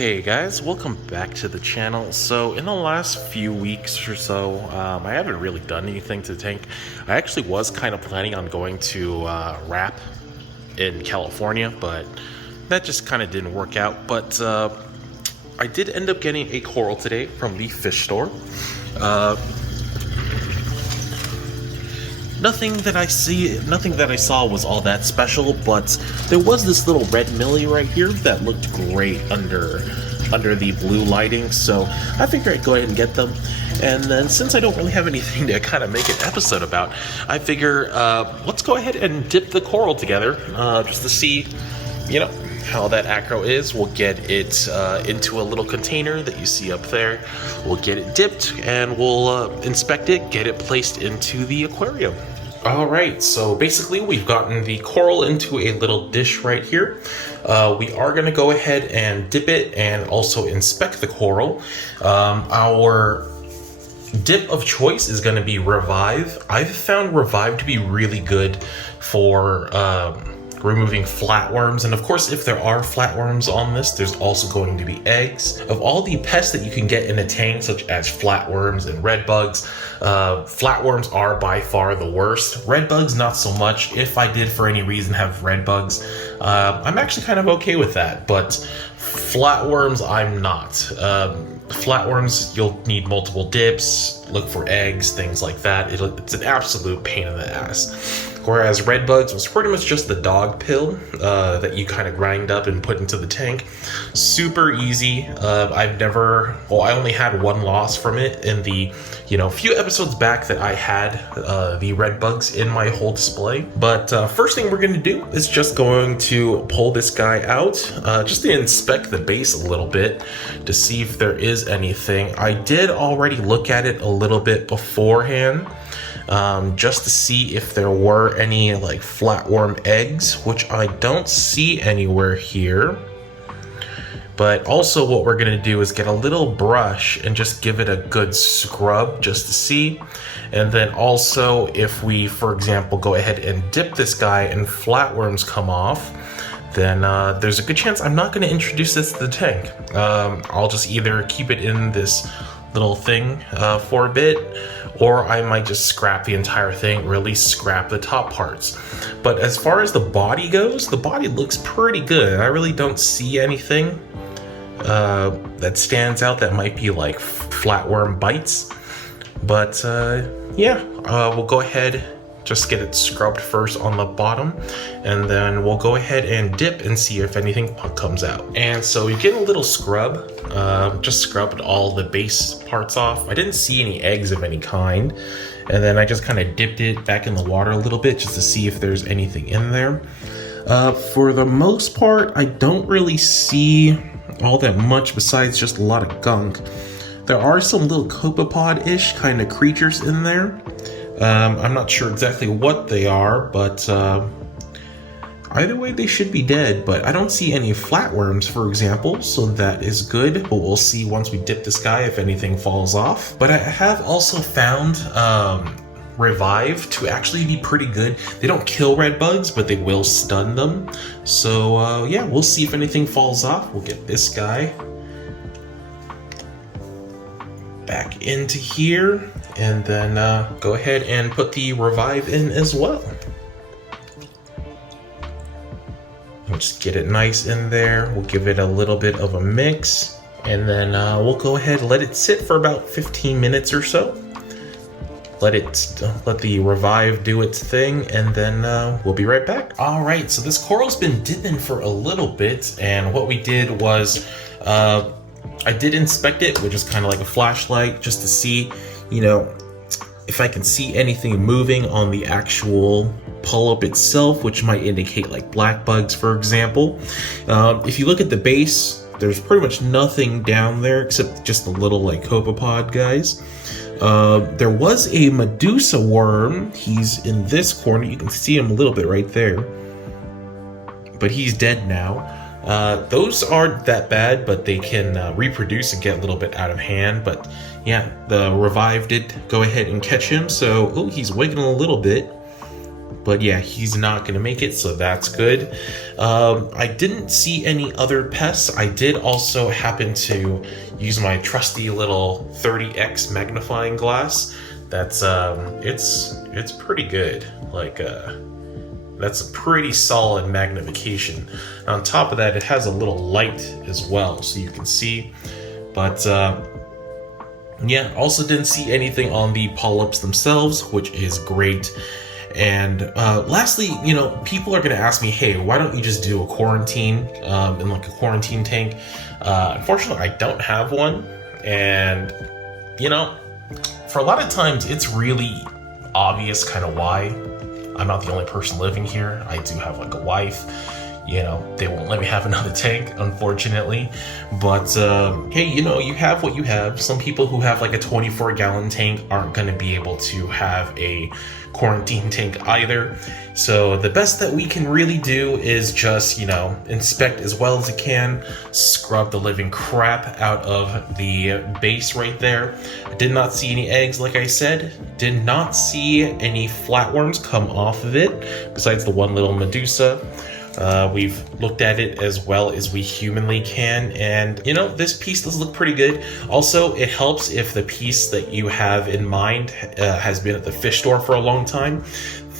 Hey guys, welcome back to the channel. So in the last few weeks or so, I haven't really done anything to the tank. I actually was kind of planning on going to RAP in California, but that just kind of didn't work out. But I did end up getting a coral today from the fish store. Nothing that I saw was all that special, but there was this little red millie right here that looked great under the blue lighting, so I figured I'd go ahead and get them. And then since I don't really have anything to kind of make an episode about, I figure let's go ahead and dip the coral together just to see, how that acro is. We'll get it into a little container that you see up there. We'll get it dipped and we'll inspect it, get it placed into the aquarium. Alright, so basically we've gotten the coral into a little dish right here. We are going to go ahead and dip it and also inspect the coral. Our dip of choice is going to be Revive. I've found Revive to be really good for removing flatworms, and of course if there are flatworms on this, there's also going to be eggs. Of all the pests that you can get in a tank, such as flatworms and red bugs, flatworms are by far the worst. Red bugs not so much. If I did for any reason have red bugs, I'm actually kind of okay with that, but flatworms I'm not. Flatworms, you'll need multiple dips, look for eggs, things like that. It's an absolute pain in the ass. Whereas red bugs was pretty much just the dog pill that you kind of grind up and put into the tank. Super easy. I only had one loss from it in the, few episodes back that I had the red bugs in my whole display. But first thing we're going to do is just going to pull this guy out, just to inspect the base a little bit to see if there is anything. I did already look at it a little bit beforehand, just to see if there were any like flatworm eggs, which I don't see anywhere here. But also what we're going to do is get a little brush and just give it a good scrub just to see. And then also if we, for example, go ahead and dip this guy and flatworms come off, then there's a good chance I'm not going to introduce this to the tank. I'll just either keep it in this little thing for a bit, or I might just scrap the entire thing, or at least scrap the top parts. But as far as the body goes, the body looks pretty good. I really don't see anything that stands out that might be like flatworm bites. But we'll go ahead, just get it scrubbed first on the bottom, and then we'll go ahead and dip and see if anything comes out. And so you get a little scrub, just scrubbed all the base parts off. I didn't see any eggs of any kind, and then I just kind of dipped it back in the water a little bit just to see if there's anything in there. For the most part, I don't really see all that much besides just a lot of gunk. There are some little copepod-ish kind of creatures in there. I'm not sure exactly what they are, but either way they should be dead. But I don't see any flatworms, for example, so that is good. But we'll see once we dip this guy if anything falls off. But I have also found Revive to actually be pretty good. They don't kill red bugs, but they will stun them. So we'll see if anything falls off. We'll get this guy back into here, and then go ahead and put the Revive in as well. We'll just get it nice in there. We'll give it a little bit of a mix, and then we'll go ahead and let it sit for about 15 minutes or so. Let the Revive do its thing, and then we'll be right back. All right, so this coral's been dipping for a little bit, and what we did was I did inspect it with just kind of like a flashlight just to see, if I can see anything moving on the actual polyp itself, which might indicate like black bugs, for example. If you look at the base, there's pretty much nothing down there except just the little like copepod guys. There was a Medusa worm. He's in this corner. You can see him a little bit right there, but he's dead now. Those aren't that bad, but they can reproduce and get a little bit out of hand. But yeah, the Revive did go ahead and catch him, so he's wiggling a little bit. But yeah, he's not going to make it, so that's good. I didn't see any other pests. I did also happen to use my trusty little 30x magnifying glass. That's it's pretty good. Like that's a pretty solid magnification. On top of that, it has a little light as well, so you can see. But yeah, also didn't see anything on the polyps themselves, which is great. And lastly, you know, people are going to ask me, hey, why don't you just do a quarantine in like a quarantine tank? Unfortunately, I don't have one. And, you know, for a lot of times, it's really obvious kind of why. I'm not the only person living here. I do have like a wife. You know, they won't let me have another tank, unfortunately. But, hey, you know, you have what you have. Some people who have like a 24-gallon tank aren't going to be able to have a quarantine tank either. So the best that we can really do is just, you know, inspect as well as it can, scrub the living crap out of the base right there. I did not see any eggs, like I said. Did not see any flatworms come off of it, besides the one little Medusa. We've looked at it as well as we humanly can, and you know, this piece does look pretty good. Also, it helps if the piece that you have in mind has been at the fish store for a long time.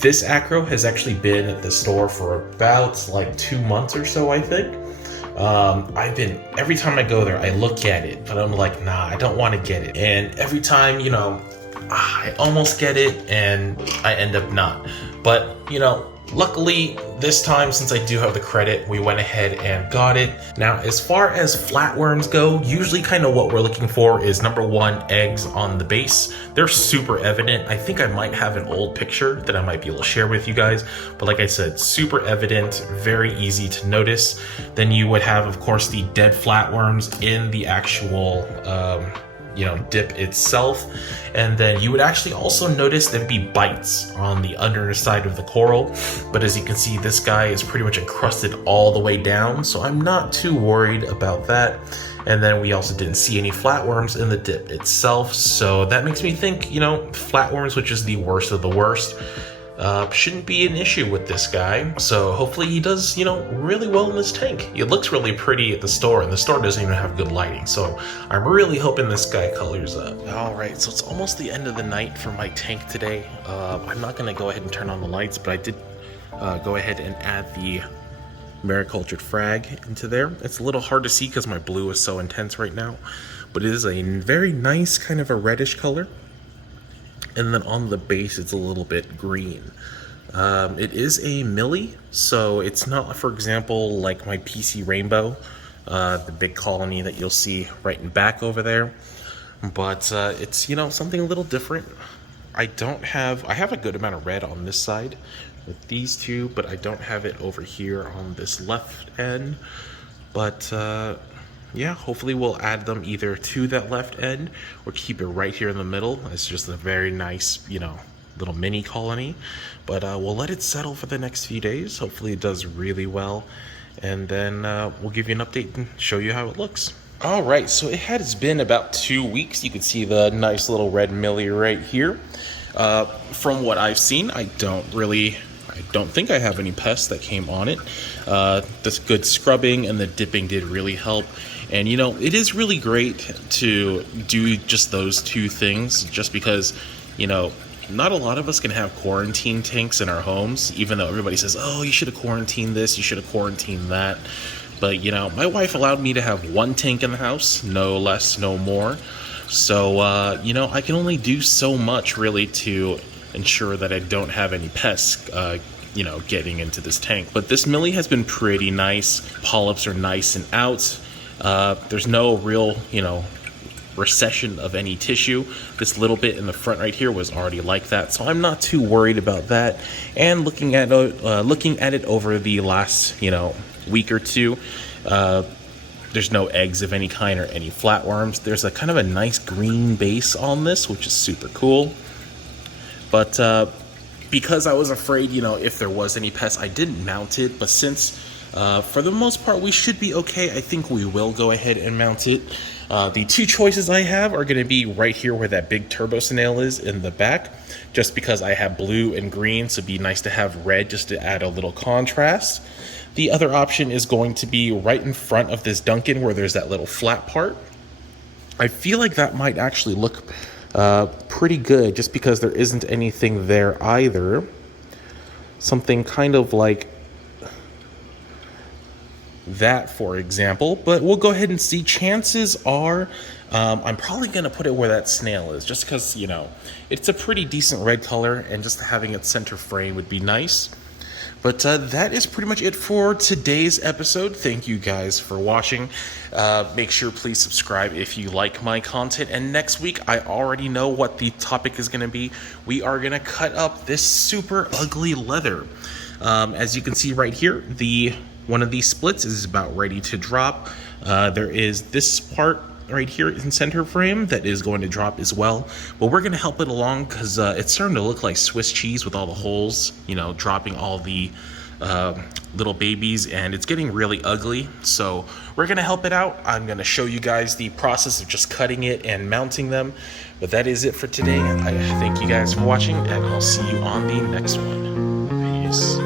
This acro has actually been at the store for about like 2 months or so, I think. Every time I go there, I look at it, but I'm like, nah, I don't want to get it. And every time, you know, I almost get it and I end up not. But, you know, luckily, this time, since I do have the credit, we went ahead and got it. Now, as far as flatworms go, usually kind of what we're looking for is number one, eggs on the base. They're super evident. I think I might have an old picture that I might be able to share with you guys. But like I said, super evident, very easy to notice. Then you would have, of course, the dead flatworms in the actual you know, dip itself. And then you would actually also notice there'd be bites on the underside of the coral, but as you can see, this guy is pretty much encrusted all the way down, so I'm not too worried about that. And then we also didn't see any flatworms in the dip itself, so that makes me think, you know, flatworms, which is the worst of the worst, shouldn't be an issue with this guy. So hopefully he does, you know, really well in this tank. It looks really pretty at the store, and the store doesn't even have good lighting. So I'm really hoping this guy colors up. All right, so it's almost the end of the night for my tank today. I'm not gonna go ahead and turn on the lights, but I did go ahead and add the maricultured frag into there. It's a little hard to see because my blue is so intense right now, but it is a very nice kind of a reddish color. And then on the base, it's a little bit green. It is a millie, so it's not, for example, like my PC Rainbow, the big colony that you'll see right in back over there. But it's, you know, something a little different. I have a good amount of red on this side with these two, but I don't have it over here on this left end. But yeah, hopefully we'll add them either to that left end or keep it right here in the middle. It's just a very nice, you know, little mini colony. But we'll let it settle for the next few days. Hopefully it does really well. And then we'll give you an update and show you how it looks. All right, so it has been about 2 weeks. You can see the nice little red millie right here. From what I've seen, I don't think I have any pests that came on it. This good scrubbing and the dipping did really help. And you know, it is really great to do just those two things, just because, you know, not a lot of us can have quarantine tanks in our homes, even though everybody says, oh, you should have quarantined this, you should have quarantined that. But you know, my wife allowed me to have one tank in the house, no less, no more. So, you know, I can only do so much really to ensure that I don't have any pests, you know, getting into this tank. But this millie has been pretty nice. Polyps are nice and out. There's no real, you know, recession of any tissue. This little bit in the front right here was already like that, so I'm not too worried about that. And looking at it over the last, you know, week or two, there's no eggs of any kind or any flatworms. There's a kind of a nice green base on this, which is super cool. But because I was afraid, you know, if there was any pests, I didn't mount it. But since For the most part, we should be okay. I think we will go ahead and mount it. The two choices I have are going to be right here where that big turbo snail is in the back, just because I have blue and green, so it'd be nice to have red just to add a little contrast. The other option is going to be right in front of this Duncan where there's that little flat part. I feel like that might actually look pretty good just because there isn't anything there either. Something kind of like that, for example, but we'll go ahead and see. Chances are I'm probably going to put it where that snail is, just because, you know, it's a pretty decent red color and just having it center frame would be nice. But that is pretty much it for today's episode. Thank you guys for watching. Make sure please subscribe if you like my content. And next week, I already know what the topic is going to be. We are going to cut up this super ugly leather. As you can see right here, one of these splits is about ready to drop. There is this part right here in center frame that is going to drop as well, but we're going to help it along because it's starting to look like Swiss cheese with all the holes, you know, dropping all the little babies, and it's getting really ugly. So we're going to help it out. I'm going to show you guys the process of just cutting it and mounting them. But that is it for today. I thank you guys for watching, and I'll see you on the next one. Peace.